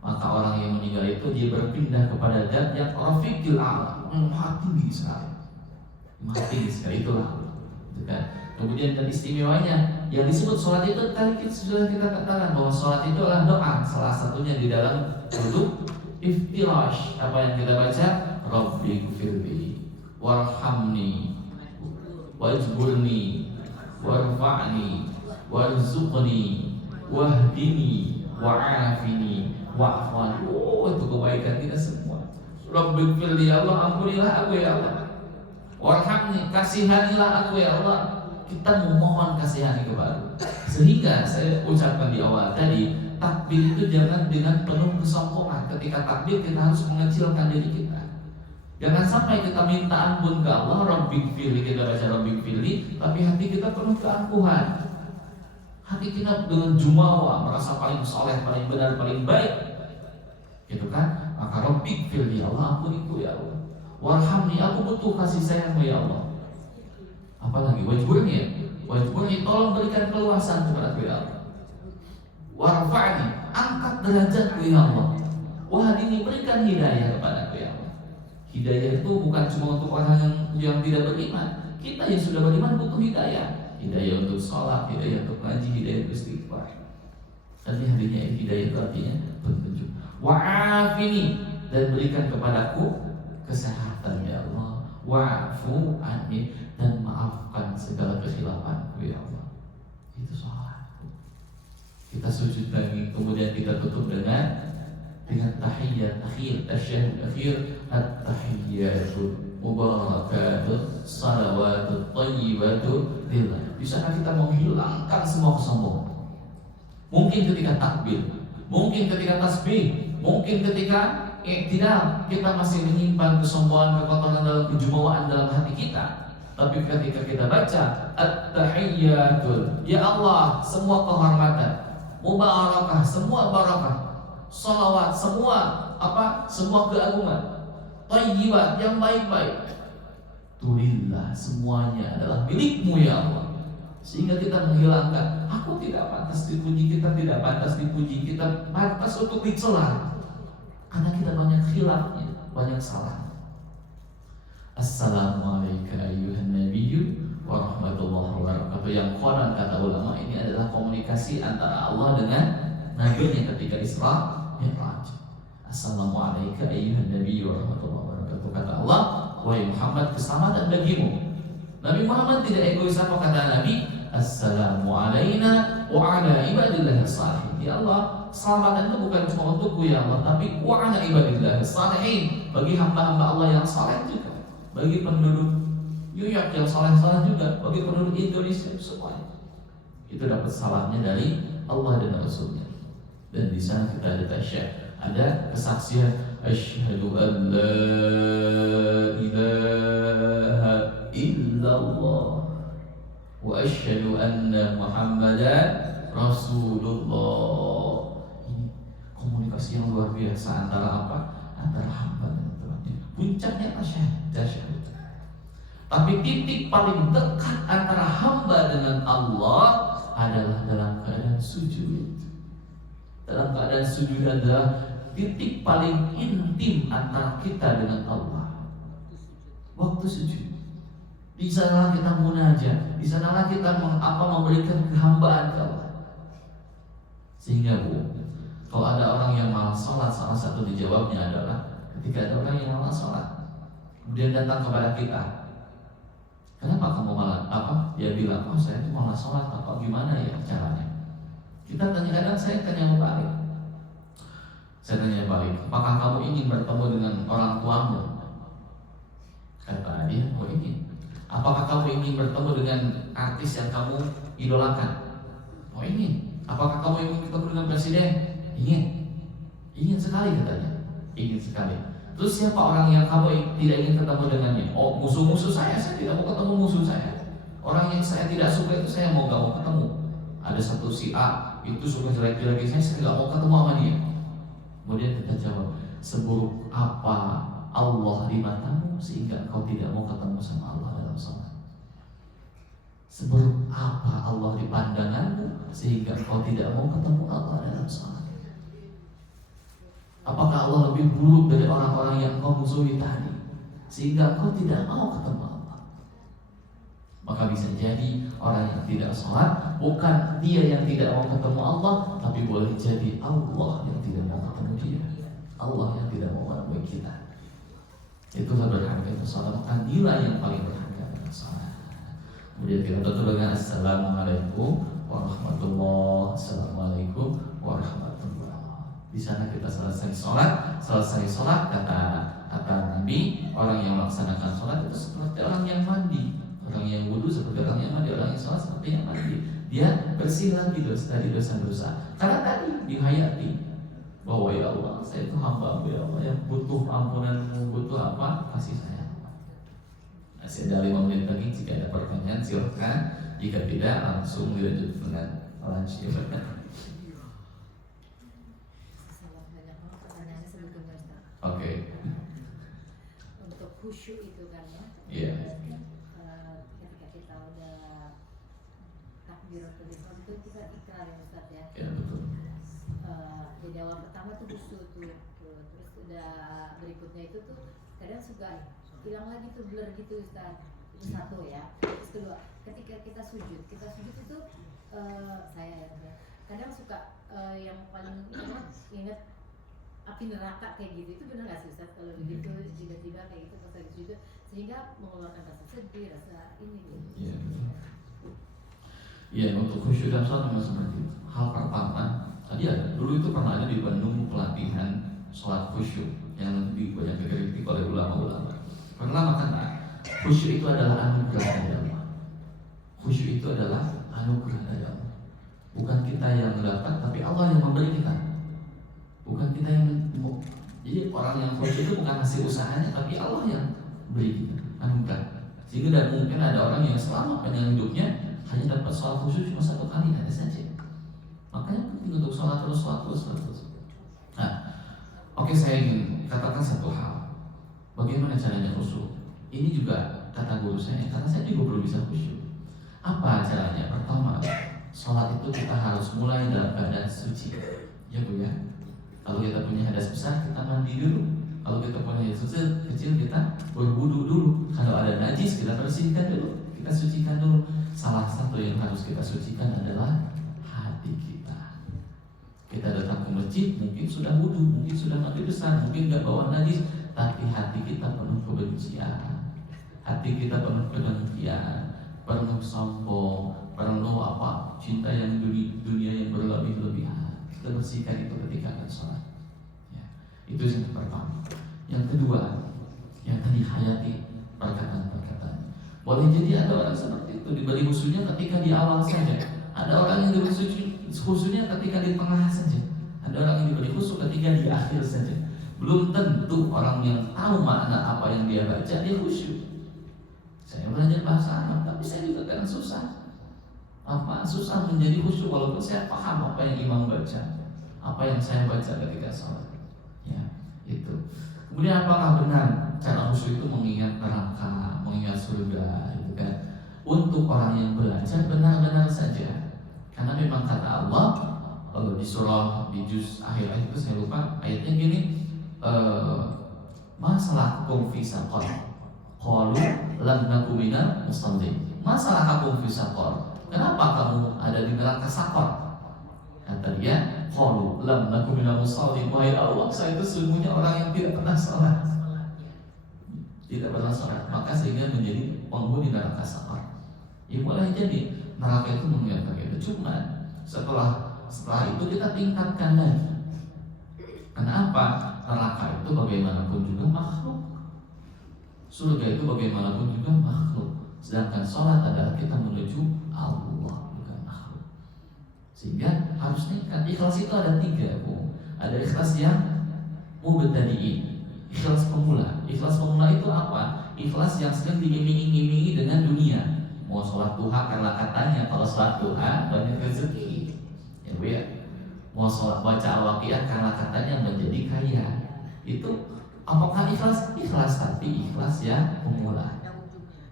Maka orang yang meninggal itu dia berpindah kepada zat yang rafiqil a'la, Maha tinggi sekali. Maha tinggi sekali, itulah. Kemudian dan istimewanya yang disebut sholat itu tadi sudah kita katakan bahwa sholat itu adalah doa. Salah satunya di dalam wudhu iftirash. Apa yang kita baca? Rabbi gfirli warhamni wajburni warfa'ni warzuqni wahdini wa'afini wa'afani. Itu kebaikan kita semua. Rabbi gfirli, Allah ampunilah aku ya Allah. Warhamni, kasihanilah aku ya Allah. Kita memohon kasihani kepada. Sehingga saya ucapkan di awal tadi, takbir itu jangan dengan penuh kesombongan. Ketika takbir kita harus mengecilkan diri kita. Jangan sampai kita minta ampun ke Allah, Rabbighfirli, kita baca Rabbighfirli, tapi hati kita penuh keangkuhan. Hati kita dengan jumawa, merasa paling soleh, paling benar, paling baik. Gitu kan? Maka Rabbighfirli, Allah ampuniku ya Allah. Warhamni, aku butuh kasih sayangmu ya Allah. Apalagi wajburni, tolong berikan keluasan kepada ya Allah. Warfa'ni, angkat derajatku ya Allah. Wahdini, berikan hidayah kepada ya Allah. Hidayah itu bukan cuma untuk orang yang tidak beriman. Kita yang sudah beriman butuh hidayah. Hidayah untuk sholat, hidayah untuk ngaji, hidayah untuk istighfar. Tadi hadinya hidayah itu artinya petunjuk. Wa'afini, dan berikan kepadaku kesehatan ya Allah. Wa'fu anni, dan maafkan segala kesilapanku ya Allah. Itu sholat. Kita sujud lagi, kemudian kita tutup dengan tahiyyat akhir, tasyahud akhir, at-tahiyyatu mubarakatuh salawatu thayyibatu lillah. Di sana kita menghilangkan semua kesombongan. Mungkin ketika takbir, mungkin ketika tasbih, mungkin ketika i'tidal kita masih menyimpan kesombongan, kekotoran dalam kejumawaan dalam hati kita. Tapi ketika kita baca at-tahiyyatul, ya Allah, semua kehormatan, mubarakah, semua barakah, salawat, semua keagungan, thayyibat, yang baik-baik, tulillah, semuanya adalah milikmu ya Allah. Sehingga kita menghilangkan, aku tidak pantas dipuji, kita tidak pantas dipuji, kita pantas untuk dicela, karena kita banyak khilafnya, banyak salah. Assalamualaikum ayyuhan nabiyyu wa rahmatullahi wa barakatuh. Yang Quran kata ulama ini adalah komunikasi antara Allah dengan nabinya ketika Isra Mi'raj. Assalamualaikum ayyuhan nabiyyu wa rahmatullahi wa barakatuh. Kata Allah, wahai Muhammad, keselamatan bagimu. Nabi Muhammad tidak egois, apa kata Nabi? Assalamu alaina wa ala ibadillahi salihin. Ya Allah, keselamatan itu bukan cuma untukku ya Allah, tapi wa ala ibadillahi salihin, bagi hamba-hamba Allah yang saleh juga, bagi penduduk New York yang saleh-saleh juga, bagi penduduk Indonesia semuanya. Itu dapat salamnya dari Allah dan Rasulnya. Dan di sana kita ada tasyahud, ada kesaksian asyhadu an la ilaha illallah wa asyhadu anna Muhammadan Rasulullah. Ini komunikasi yang luar biasa antara apa? Antara hamba dan Tuhannya. Puncaknya tasyahud. Tapi titik paling dekat antara hamba dengan Allah adalah dalam keadaan sujud. Dalam keadaan sujud adalah titik paling intim antara kita dengan Allah. Waktu sujud, di sanalah kita munajat, di sanalah kita memberikan kehambaan ke Allah. Sehingga kalau ada orang yang malas sholat, salah satu dijawabnya adalah ketika ada orang yang malas sholat, kemudian datang kepada kita, kenapa kamu malas? Dia bilang, saya itu malas sholat, gimana ya caranya? Kita kadang saya tanya balik. Apakah kamu ingin bertemu dengan orang tuamu? Kata dia, ingin. Apakah kamu ingin bertemu dengan artis yang kamu idolakan? Ingin. Apakah kamu ingin bertemu dengan presiden? Ingin. Ingin sekali katanya. Ingin sekali. Terus siapa orang yang kamu tidak ingin ketemu dengannya? Musuh-musuh saya tidak mau ketemu musuh saya. Orang yang saya tidak suka itu saya gak mau ketemu. Ada satu si A itu suka jelek-jelek saya gak mau ketemu sama dia. Kemudian kita jawab, seburuk apa Allah di matamu sehingga engkau tidak mau ketemu sama Allah dalam sholat? Seburuk apa Allah di pandanganmu sehingga engkau tidak mau ketemu Allah dalam sholat? Apakah Allah lebih buruk dari orang-orang yang engkau musuhi tadi sehingga engkau tidak mau ketemu Allah? Maka bisa jadi orang yang tidak sholat bukan dia yang tidak mau ketemu Allah, tapi boleh jadi Allah yang tidak mau ketemu dia, Allah yang tidak mau menemui kita. Itulah berharga itu sholat, inilah yang paling berharga dengan sholat. Kemudian kita tutup dengan assalamualaikum warahmatullahi wabarakatuh. Assalamualaikum warahmatullahi wabarakatuh. Di sana kita selesai sholat, kata Nabi, orang yang melaksanakan sholat itu seperti orang yang mandi, orang yang wudu seperti orang yang mandi, orang yang sholat seperti yang mandi. Dia bersih lagi dari dosa-dosa. Karena tadi dihayati bahwa ya Allah, saya itu hamba ya Allah yang butuh ampunanmu, butuh kasih sayang. Masih ada 5 menit lagi, jika ada pertanyaan silahkan. Jika tidak, langsung dilanjut dengan lunch. Oke. Untuk khusyuk itu kan ya. Iya. Ketika kita udah takbiratul ihram itu kita ikrar ya Ustaz ya. Ya betul. Jadi awal pertama tuh khusyuk tuh. Terus udah berikutnya itu tuh kadang suka hilang lagi tuh blur gitu Ustaz. Itu satu ya. Terus kedua, ketika kita sujud itu saya ya kadang suka yang paling ingat api neraka kayak gitu, itu benar nggak sih Ustaz kalau begitu tiba-tiba kayak gitu pas lagi sujud sehingga mengeluarkan rasa sedih, rasa ini gitu. Iya. Iya, untuk khusyuk dalam sholat memang seperti itu. Hal pertama, tadi dulu itu pernah ada di Bandung pelatihan sholat khusyuk yang banyak dikritik oleh ulama-ulama. Pertama karena khusyuk itu adalah anugerah dari Allah. Khusyuk itu adalah anugerah dari Allah. Bukan kita yang mendapat, tapi Allah yang memberi kita. Bukan kita yang jadi orang yang khusyuk itu bukan hasil usahanya, tapi Allah yang beri kita anugerah. Sehingga tidak mungkin ada orang yang selama panjang hidupnya hanya dapat sholat khusyuk cuma satu kali, ada saja. Makanya penting untuk sholat terus. Nah, oke, saya ingin katakan satu hal. Bagaimana caranya khusyuk? Ini juga kata guru saya, karena saya juga belum bisa khusyuk. Apa caranya? Pertama, sholat itu kita harus mulai dalam keadaan suci. Ya Bu ya. Kalau kita punya hadas besar, kita mandi dulu. Kalau kita punya hadas kecil, kita berwudu dulu. Kalau ada najis, kita bersihkan dulu. Kita sucikan dulu. Salah satu yang harus kita sucikan adalah hati kita. Kita datang ke masjid, mungkin sudah wudu, mungkin sudah mandi besar, mungkin nggak bawa najis, tapi hati kita penuh kebencian, hati kita penuh kedengkian, penuh sombong, penuh cinta yang dunia yang berlebih-lebihan. Kita bersihkan itu ketika akan sholat. Ya, itu yang pertama. Yang kedua, yang tadi hayati perkataan-perkataan. Boleh jadi ada orang seperti itu diberi khusyuknya ketika di awal saja. Ada orang yang diberi khusyuknya ketika di tengah saja. Ada orang yang diberi khusyuk ketika di akhir saja. Belum tentu orang yang tahu makna apa yang dia baca dia khusyuk. Saya belajar bahasa Arab, tapi saya juga kadang susah menjadi khusyuk walaupun saya paham apa yang imam baca, apa yang saya baca ketika sholat. Ya, itu. Kemudian apakah benar cara khusyuk itu mengingat neraka, mengingat surga, gitu kan? Untuk orang yang belajar benar-benar saja, karena memang kata Allah di surah di juz akhir ayat itu saya lupa ayatnya gini, masalah fi saqar qalu lam naku minal musallin. Masalah kamu fi saqar, kenapa kamu ada di neraka saqar? Kata dia, qalu lam naku minal musallin. Wahai Allah, saya itu sesungguhnya orang yang tidak pernah sholat. Tidak pernah sholat, maka sehingga menjadi penghuni neraka saqar. Ya boleh jadi neraka itu mengingatkan itu, cuma setelah itu kita tingkatkan lagi. Kenapa? Neraka itu bagaimanapun juga makhluk, surga itu bagaimanapun juga makhluk. Sedangkan sholat adalah kita menuju Allah, bukan makhluk. Sehingga harus tingkat. Ikhlas itu ada 3 Bu. Ada ikhlas yang mubtadi'in, ikhlas pemula. Ikhlas pemula itu apa? Ikhlas yang sedang diiming-imingi dengan dunia. Mau sholat duha karena katanya kalau sholat duha banyak rezeki, ya Bu ya. Mau sholat baca al-waqiah karena katanya menjadi kaya. Itu apakah ikhlas? Ikhlas, tapi ikhlas yang pemula.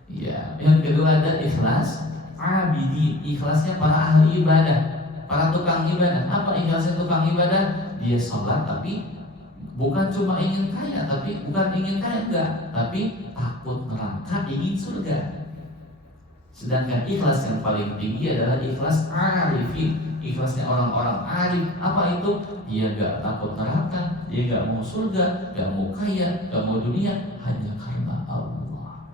Ya. Yang kedua ada ikhlas abidi, ikhlasnya para ahli ibadah, para tukang ibadah. Apa ikhlasnya tukang ibadah? Dia sholat tapi bukan cuma ingin kaya, enggak, tapi takut neraka, ingin surga. Sedangkan ikhlas yang paling tinggi adalah ikhlas arifin, ikhlasnya orang-orang arif. Apa itu? Dia gak takut neraka, dia gak mau surga, gak mau kaya, gak mau dunia, hanya karena Allah.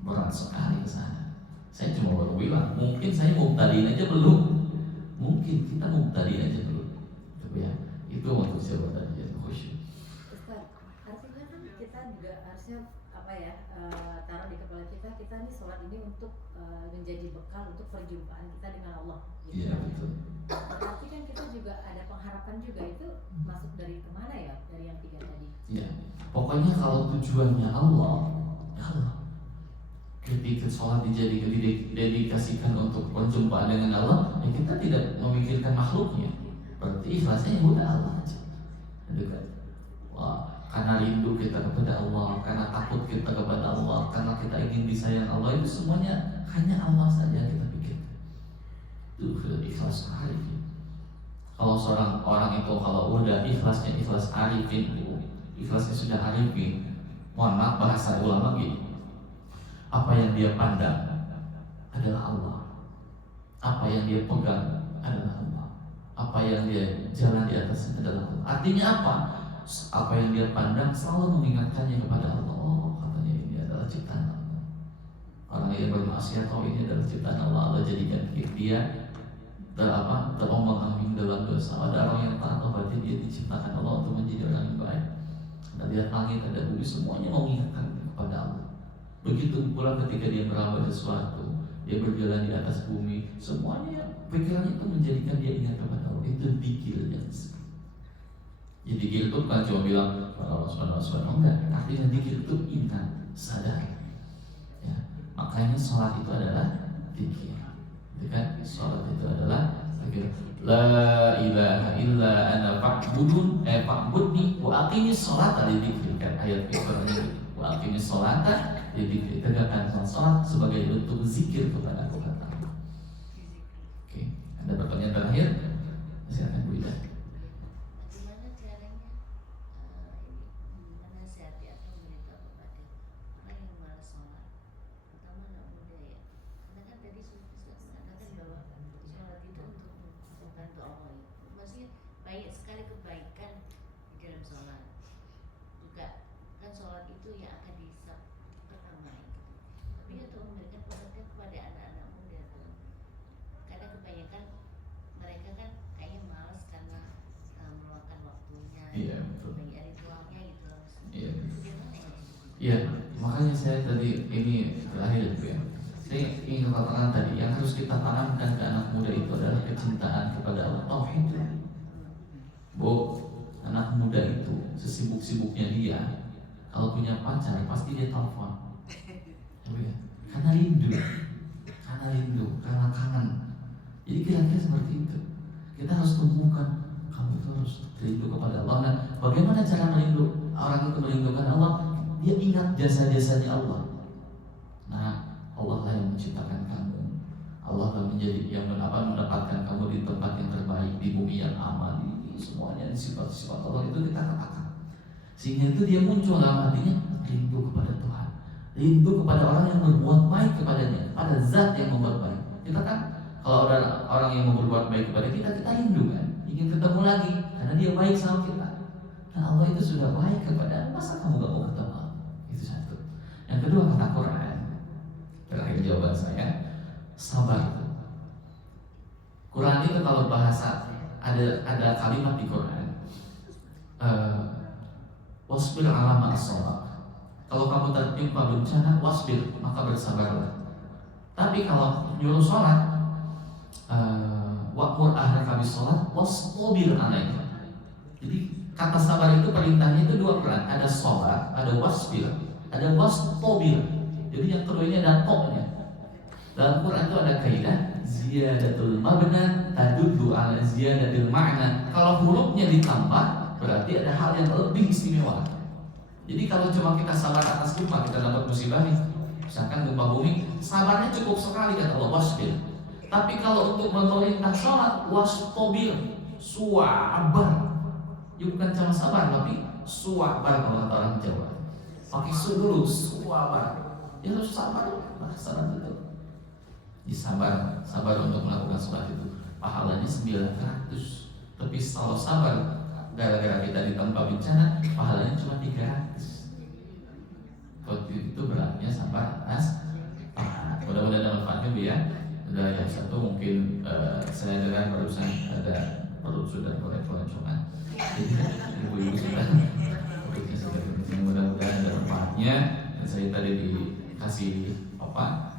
Berat sekali ke sana. Saya cuma baru bilang, mungkin saya mubtadiin aja belum. Mungkin kita mubtadiin aja belum. Coba ya, itu untuk siapa tadi yang khusyuk. Ustaz, artinya kan kita juga harusnya taruh di kepala kita nih sholat ini untuk menjadi bekal untuk perjumpaan kita dengan Allah. Gitu. Iya betul. Berarti kan kita juga ada pengharapan juga, itu masuk dari kemana ya? Dari yang 3 tadi. Iya. Pokoknya kalau tujuannya Allah, ketika sholat didedikasikan untuk perjumpaan dengan Allah, ya kita tidak memikirkan makhluknya. Berarti ikhlasnya ya udah Allah aja. Dekat. Wah, karena rindu kita kepada Allah, karena takut kita kepada Allah, karena kita ingin disayang Allah, itu semuanya hanya Allah saja kita pikirkan. Itu ikhlas arifin. Kalau seorang orang itu kalau udah ikhlasnya ikhlas arifin, ikhlasnya sudah arifin, mohon maaf bahasa ulama gini, apa yang dia pandang adalah Allah, apa yang dia pegang adalah Allah. yang dia jalan di atasnya adalah Allah. Artinya apa? Apa yang dia pandang selalu mengingatkannya kepada Allah. Oh, katanya ini adalah ciptaan Allah. Orang yang bermaksiat, oh ini adalah ciptaan Allah. Allah jadikan dia terombang-ambing dalam dosa. Ada orang yang taat, oh berarti dia diciptakan Allah untuk menjadi orang yang baik. Nah, lihat langit, ada bumi, semuanya mengingatkan kepada Allah. Begitu pula ketika dia meraba sesuatu, dia berjalan di atas bumi, semuanya pikirannya itu menjadikan dia ingat kepada Allah. Itu dzikir yang disebut. Jadi dzikir itu bukan cuma bilang Allah subhanahu enggak. Artinya dzikir itu ingat, sadar. Ya. Makanya sholat itu adalah dzikir. Kan? Sholat itu adalah dzikir. La ilaha illa ana fa'budun fa'budni wa aqimis sholata lidzikri. Kan ayat Al-Qur'an wa aqimis sholata lidzikri. Tegakkan sholat sebagai bentuk zikir kepada aku kata Allah. Oke, ada pertanyaan terakhir? Silakan Bu Ida. Bagaimana caranya menasihati atau memberitahu kepada orang yang malas sholat, terutama anak muda ya? Karena kan tadi sudah mengatakan bahwa sholat itu untuk membantu Allah. Maksudnya banyak sekali kebaikan di dalam sholat. Juga kan sholat itu yang akan disab pertama itu. Tapi untuk memberikan pengertian kepada anak-anak muda tuh, karena kebanyakan mereka kan kayaknya malas karena meluangkan waktunya, Iya, betul. banyak ritualnya gitu loh. Iya. Gimana ya? Iya, makanya saya tadi ini terakhir itu ya. Saya ingin katakan tadi yang harus kita tanamkan ke anak muda itu adalah kecintaan kepada Allah, tauhid. Bu, anak muda itu sesibuk-sibuknya dia, kalau punya pacar pasti dia telepon. Ya, karena rindu, karena kangen. Jadi kira-kira seperti itu. Kita harus tumbuhkan kamu itu harus rindu kepada Allah. Nah, bagaimana cara merindu orang itu merindukan Allah? Dia ingat jasa-jasanya Allah. Nah, Allah lah yang menciptakan kamu. Allah lah menjadi yang mendapatkan kamu di tempat yang terbaik, di bumi yang aman. Semuanya sifat-sifat Allah itu kita katakan. Sehingga itu dia muncul dalam hatinya rindu kepada Tuhan, rindu kepada orang yang berbuat baik kepadanya, pada zat yang membuat baik. Kita kan kalau ada orang yang mau berbuat baik kepada kita, kita rindu kan, ingin ketemu lagi karena dia baik sama kita. Nah, Allah itu sudah baik kepada, masa kamu gak mau ketemu? Itu satu. Yang kedua kata Quran, terakhir jawaban saya, sabar. Quran itu kalau bahasa ada kalimat di Quran, wasbir ala ma'as-sabar. Kalau kamu tertimpa bencana, wasbir, maka bersabarlah. Tapi kalau nyuruh sholat, wa'mur ahlaka bis-sholat wasbir alaiha. Jadi kata sabar itu perintahnya itu dua peran, ada sholat, ada wasbir, ada wasbir. Jadi yang kedua ini ada toknya. Dalam Quran itu ada kaidah ziyadatul mabna tadullu ala ziyadatil ma'na. Kalau hurufnya ditambah berarti ada hal yang lebih istimewa. Jadi kalau cuma kita sabar atas gempa, kita dapat musibah nih, misalkan gempa bumi, sabarnya cukup sekali kata Allah, wasbir. Tapi kalau untuk memerintah sholat, wasbir, suwabar. Ya bukan cuma sabar, tapi suwabar kalau kata orang Jawa. Pakai su dulu, suwabar. Ya harus sabar, sabar itu. Sabar untuk melakukan sholat itu pahalanya 900. Tapi kalau sabar gara-gara kita ditempa bencana, pahalanya cuma 300. Waktu itu beratnya sabar atas taat. Mudah-mudahan ada manfaatnya Bu ya. Ada yang satu mungkin saya dengar barusan ada perut sudah mulai keroncongan. Ibu-ibu sudah perutnya sudah keroncongan. Mudah-mudahan ada manfaatnya. Dan saya tadi dikasih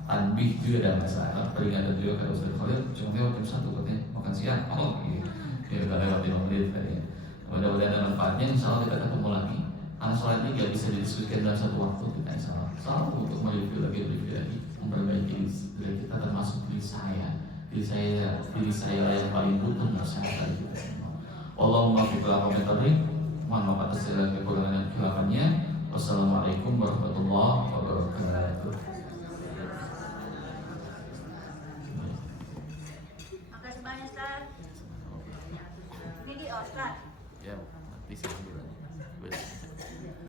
tanbih juga ada masalah peringatan juga kalau Ustaz Khalil cuma lewat jam 1 katanya makan siang. Oh iya, ya udah lewat 5 menit tadi. Mudah-mudahan ada manfaatnya. Insya Allah kita ketemu lagi. Karena sholat ini gak bisa didiskusikan dalam satu waktu. Kita insya Allah selalu untuk mereview lagi, memperbaiki diri kita, termasuk diri saya yang paling butuh nasihat dari kita semua. Allahumma fiqlah komentari, mohon maaf atas segala kekurangan dan kekurangannya. Wassalamualaikum warahmatullahi wabarakatuh.